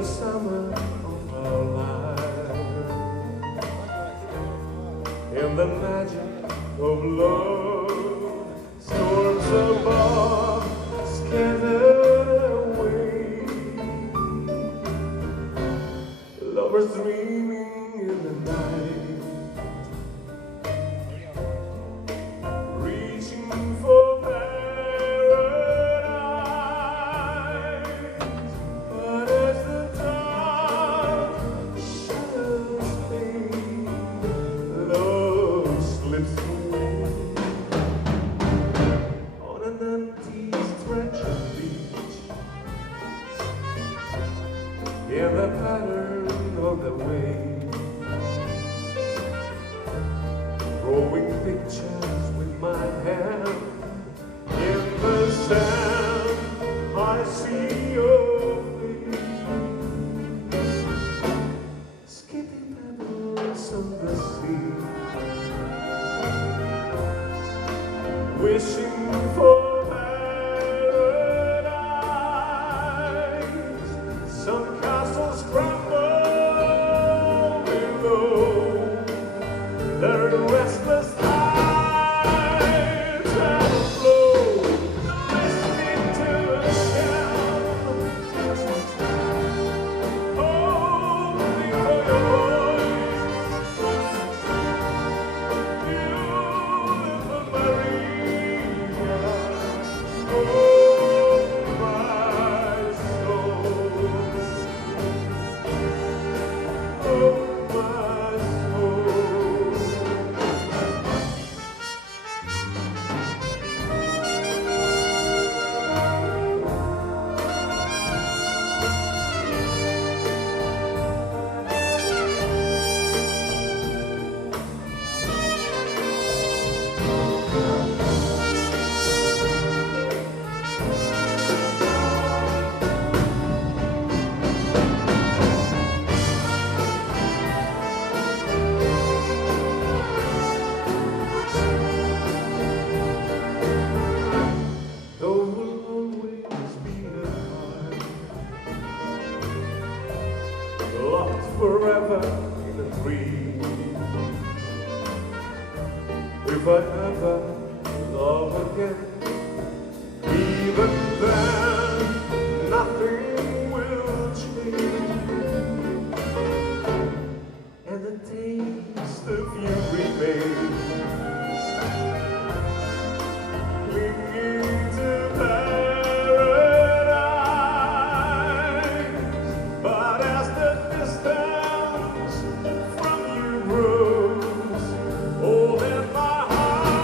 the summer of our life, in the magic of love, storms above scattered away, lovers dreaming in the night, reaching for paradise. But as the dark shadows fade, love slips away on an empty stretch of beach, in the pattern of the waves, drawing pictures with my hand. In the sand I see your face, skipping pebbles on the sea, wishing for paradise. Some castles crumble below, their restless tides and flow, listening to the sound, hoping for your voice, beautiful Maria, oh my soul, oh my soul. Though we'll always be apart, locked forever in a dream, if I ever love again, even then nothing will change, and the taste of you remains, clinging to paradise. But as the distance from you grows, oh, then my heart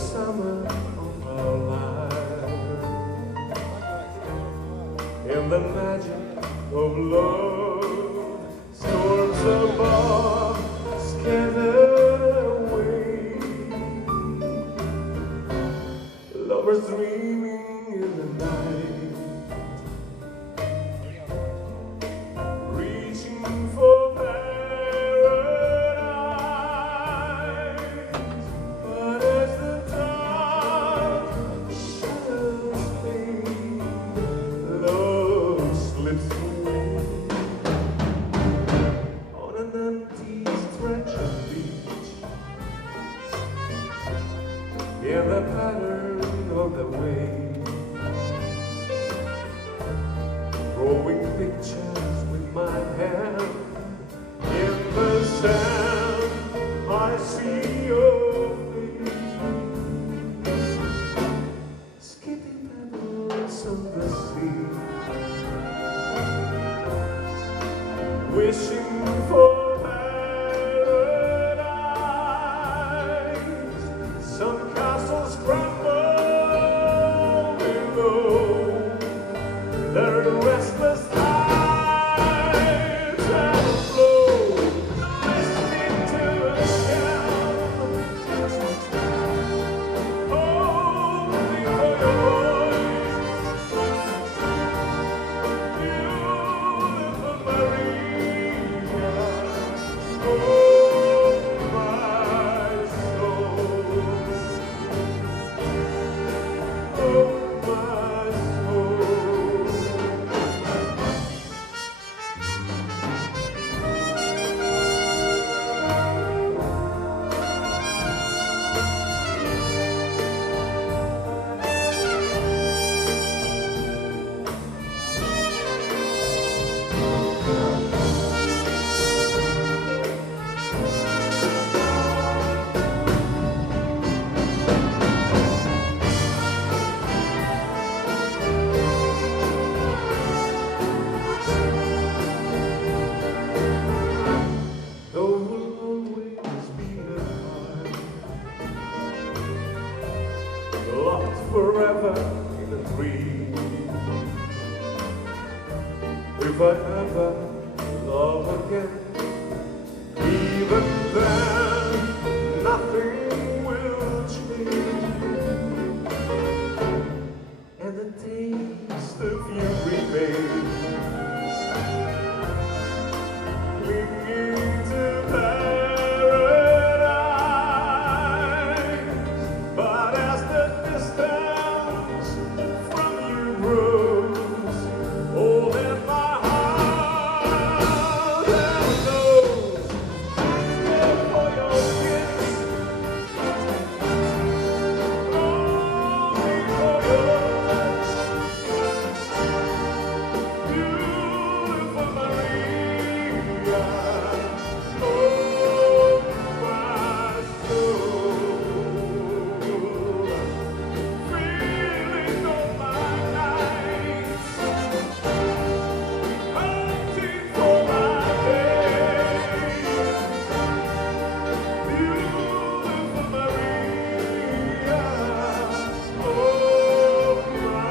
summer of our life, in the magic of love, storms above scattered away, lovers dreaming in the night, reaching for paradise. But as the dark shadows fade, love slips away on an empty stretch of beach, in the pattern of the waves, drawing pictures with my hand. In the sand I see your face, skipping pebbles on the sea, wishing for paradise. Some castles crumble below, their restless tides have flowed, listening to a sound, only for your voice, beautiful Maria, oh my soul, oh my soul. Though we'll always be apart, locked forever in a dream, if I ever love again, even then nothing will change, and the taste of you remains, clinging to paradise. But as the distance from you grows, all in my heart ever knows, there for your kiss, only for your touch, beautiful Maria, oh my soul, feeling all my nights, hunting for my days, beautiful Maria, oh my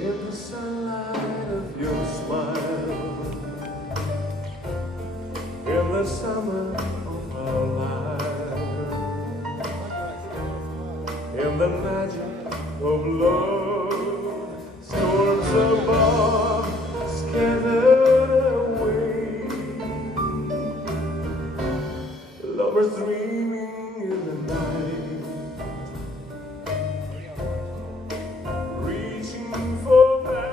In the sunlight of your smile, the summer of our life, in the magic of love, storms above scattered away, lovers dreaming in the night, reaching for paradise.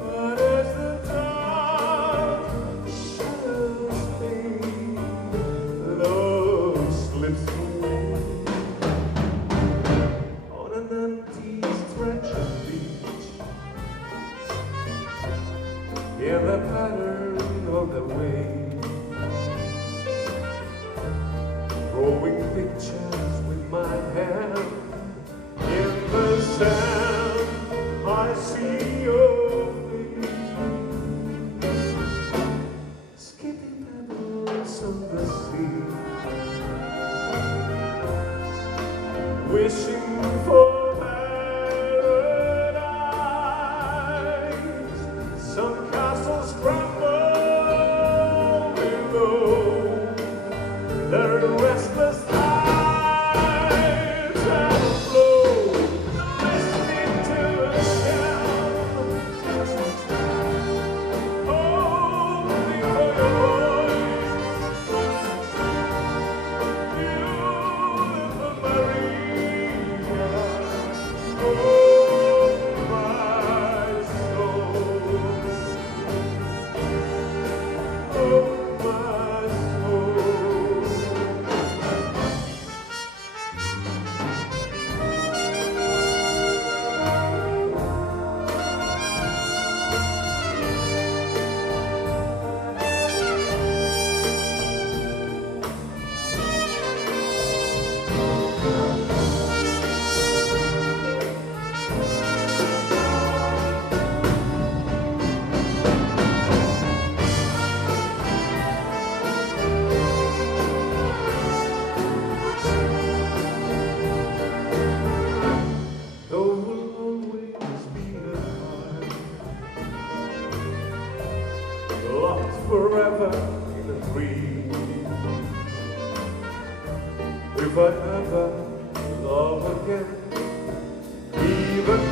But as the dark shadows fade, love slips away on an empty stretch of beach, in the pattern of the waves, drawing pictures with my hand. In the sand I see your face, skipping pebbles on the sea, wishing for paradise. Some castles crumble below, their restless tides and flow, listening to a sound, only for your voice, beautiful Maria, oh my soul, oh my soul. There will always be a heart locked forever in a dream. If I ever love again, even